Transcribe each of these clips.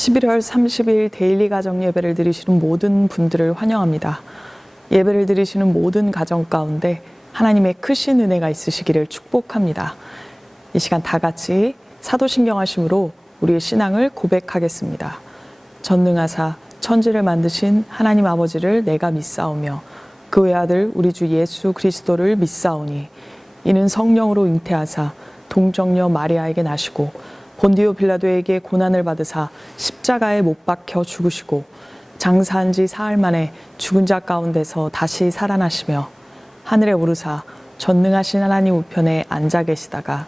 11월 30일 데일리 가정 예배를 드리시는 모든 분들을 환영합니다. 예배를 드리시는 모든 가정 가운데 하나님의 크신 은혜가 있으시기를 축복합니다. 이 시간 다 같이 사도신경하심으로 우리의 신앙을 고백하겠습니다. 전능하사 천지를 만드신 하나님 아버지를 내가 믿사오며 그 외아들 우리 주 예수 그리스도를 믿사오니 이는 성령으로 잉태하사 동정녀 마리아에게 나시고 본디오 빌라도에게 고난을 받으사 십자가에 못 박혀 죽으시고 장사한 지 사흘 만에 죽은 자 가운데서 다시 살아나시며 하늘에 오르사 전능하신 하나님 우편에 앉아 계시다가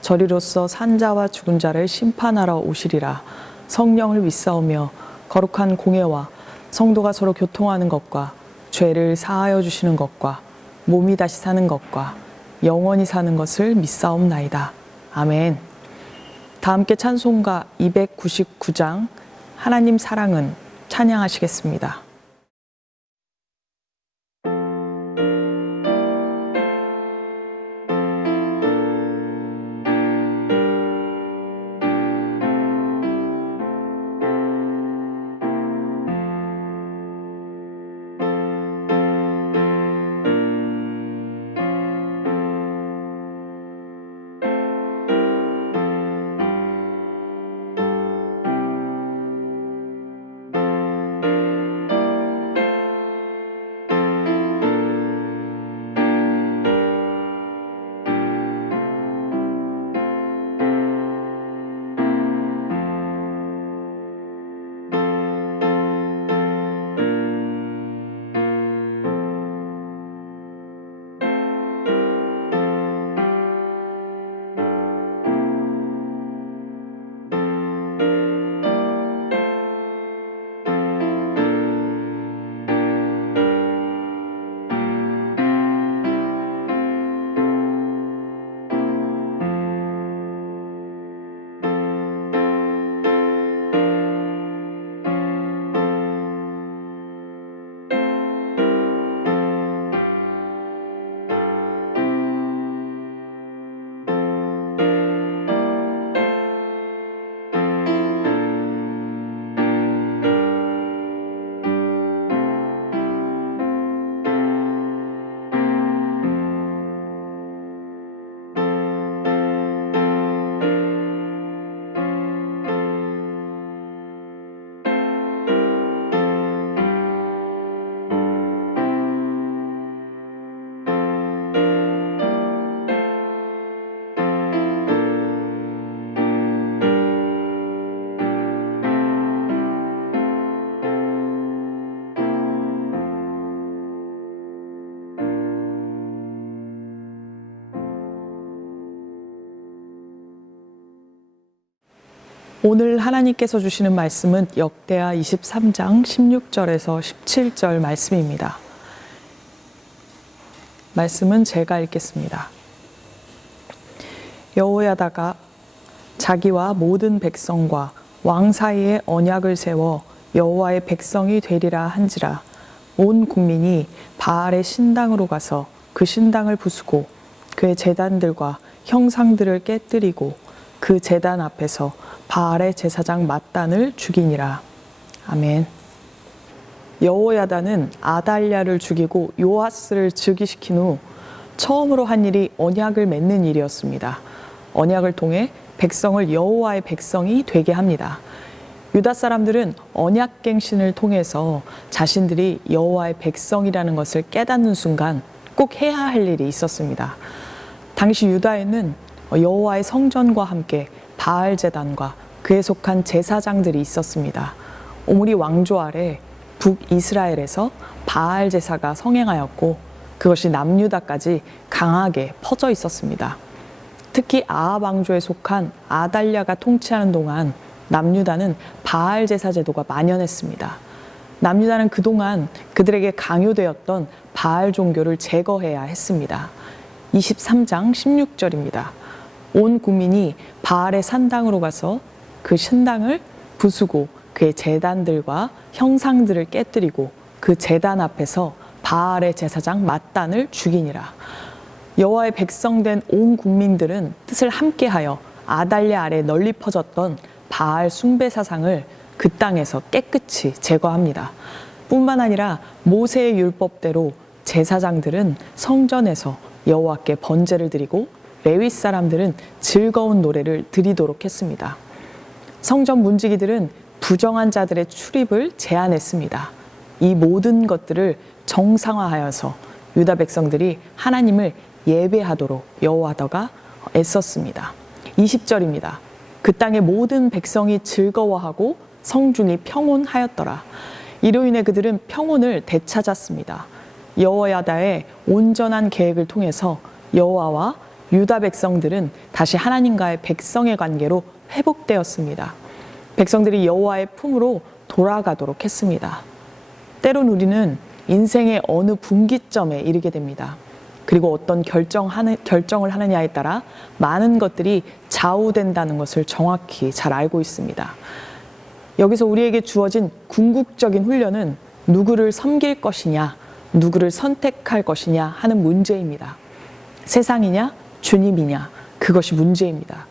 저리로서 산 자와 죽은 자를 심판하러 오시리라. 성령을 믿사오며 거룩한 공예와 성도가 서로 교통하는 것과 죄를 사하여 주시는 것과 몸이 다시 사는 것과 영원히 사는 것을 믿사옵나이다. 아멘. 다 함께 찬송가 299장 하나님 사랑은 찬양하시겠습니다. 오늘 하나님께서 주시는 말씀은 역대하 23장 16절에서 17절 말씀입니다. 말씀은 제가 읽겠습니다. 여호야다가 자기와 모든 백성과 왕 사이에 언약을 세워 여호와의 백성이 되리라 한지라. 온 국민이 바알의 신당으로 가서 그 신당을 부수고 그의 제단들과 형상들을 깨뜨리고 그 제단 앞에서 바알의 제사장 맏단을 죽이니라. 아멘. 여호야다는 아달랴를 죽이고 요아스를 즉위시킨 후 처음으로 한 일이 언약을 맺는 일이었습니다. 언약을 통해 백성을 여호와의 백성이 되게 합니다. 유다 사람들은 언약갱신을 통해서 자신들이 여호와의 백성이라는 것을 깨닫는 순간 꼭 해야 할 일이 있었습니다. 당시 유다에는 여호와의 성전과 함께 바알 제단과 그에 속한 제사장들이 있었습니다. 오므리 왕조 아래 북이스라엘에서 바알 제사가 성행하였고 그것이 남유다까지 강하게 퍼져 있었습니다. 특히 아합 왕조에 속한 아달랴가 통치하는 동안 남유다는 바알 제사 제도가 만연했습니다. 남유다는 그동안 그들에게 강요되었던 바알 종교를 제거해야 했습니다. 23장 16절입니다. 온 국민이 바알의 산당으로 가서 그 신당을 부수고 그의 제단들과 형상들을 깨뜨리고 그 제단 앞에서 바알의 제사장 맏단을 죽이니라. 여호와의 백성된 온 국민들은 뜻을 함께하여 아달랴 아래 널리 퍼졌던 바알 숭배 사상을 그 땅에서 깨끗이 제거합니다. 뿐만 아니라 모세의 율법대로 제사장들은 성전에서 여호와께 번제를 드리고 레위 사람들은 즐거운 노래를 드리도록 했습니다. 성전 문지기들은 부정한 자들의 출입을 제한했습니다. 이 모든 것들을 정상화하여서 유다 백성들이 하나님을 예배하도록 여호와더가 애썼습니다. 20절입니다. 그 땅의 모든 백성이 즐거워하고 성중이 평온하였더라. 이로 인해 그들은 평온을 되찾았습니다. 여호야다의 온전한 계획을 통해서 여호와와 유다 백성들은 다시 하나님과의 백성의 관계로 회복되었습니다. 백성들이 여호와의 품으로 돌아가도록 했습니다. 때론 우리는 인생의 어느 분기점에 이르게 됩니다. 그리고 어떤 결정을 하느냐에 따라 많은 것들이 좌우된다는 것을 정확히 잘 알고 있습니다. 여기서 우리에게 주어진 궁극적인 훈련은 누구를 섬길 것이냐, 누구를 선택할 것이냐 하는 문제입니다. 세상이냐, 주님이냐, 그것이 문제입니다.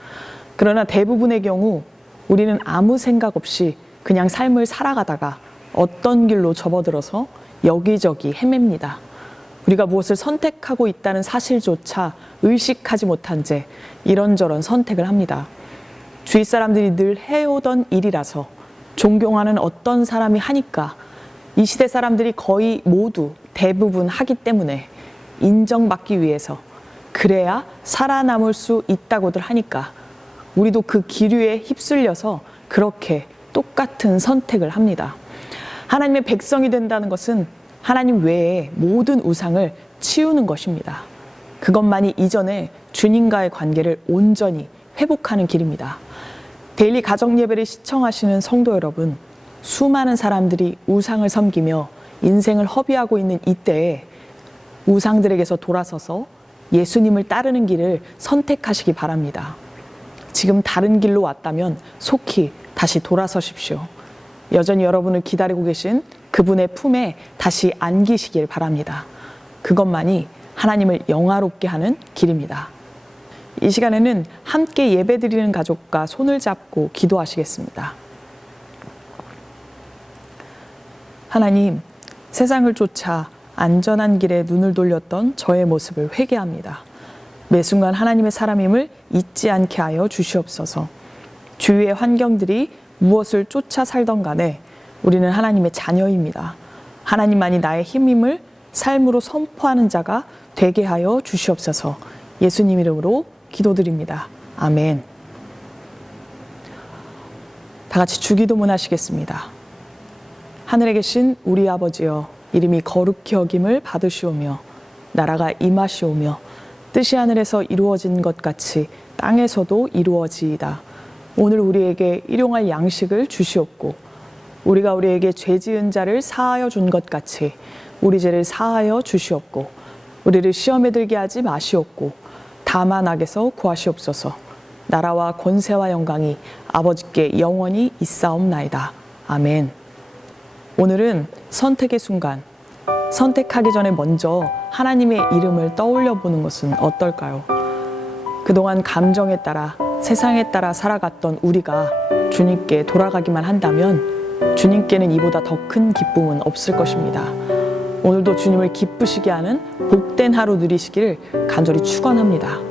그러나 대부분의 경우 우리는 아무 생각 없이 그냥 삶을 살아가다가 어떤 길로 접어들어서 여기저기 헤맵니다. 우리가 무엇을 선택하고 있다는 사실조차 의식하지 못한 채 이런저런 선택을 합니다. 주위 사람들이 늘 해오던 일이라서 존경하는 어떤 사람이 하니까 이 시대 사람들이 거의 모두 대부분 하기 때문에 인정받기 위해서 그래야 살아남을 수 있다고들 하니까 우리도 그 기류에 휩쓸려서 그렇게 똑같은 선택을 합니다. 하나님의 백성이 된다는 것은 하나님 외에 모든 우상을 치우는 것입니다. 그것만이 이전에 주님과의 관계를 온전히 회복하는 길입니다. 데일리 가정 예배를 시청하시는 성도 여러분, 수많은 사람들이 우상을 섬기며 인생을 허비하고 있는 이때에 우상들에게서 돌아서서 예수님을 따르는 길을 선택하시기 바랍니다. 지금 다른 길로 왔다면 속히 다시 돌아서십시오. 여전히 여러분을 기다리고 계신 그분의 품에 다시 안기시길 바랍니다. 그것만이 하나님을 영화롭게 하는 길입니다. 이 시간에는 함께 예배드리는 가족과 손을 잡고 기도하시겠습니다. 하나님, 세상을 쫓아 안전한 길에 눈을 돌렸던 저의 모습을 회개합니다. 매 순간 하나님의 사람임을 잊지 않게 하여 주시옵소서. 주위의 환경들이 무엇을 쫓아 살던 간에 우리는 하나님의 자녀입니다. 하나님만이 나의 힘임을 삶으로 선포하는 자가 되게 하여 주시옵소서. 예수님 이름으로 기도드립니다. 아멘. 다 같이 주기도문 하시겠습니다. 하늘에 계신 우리 아버지여, 이름이 거룩히 여김을 받으시오며 나라가 임하시오며 뜻이 하늘에서 이루어진 것 같이 땅에서도 이루어지이다. 오늘 우리에게 일용할 양식을 주시옵고 우리가 우리에게 죄 지은 자를 사하여 준 것 같이 우리 죄를 사하여 주시옵고 우리를 시험에 들게 하지 마시옵고 다만 악에서 구하시옵소서. 나라와 권세와 영광이 아버지께 영원히 있사옵나이다. 아멘. 오늘은 선택의 순간, 선택하기 전에 먼저 하나님의 이름을 떠올려 보는 것은 어떨까요? 그동안 감정에 따라, 세상에 따라 살아갔던 우리가 주님께 돌아가기만 한다면 주님께는 이보다 더 큰 기쁨은 없을 것입니다. 오늘도 주님을 기쁘시게 하는 복된 하루 누리시기를 간절히 축원합니다.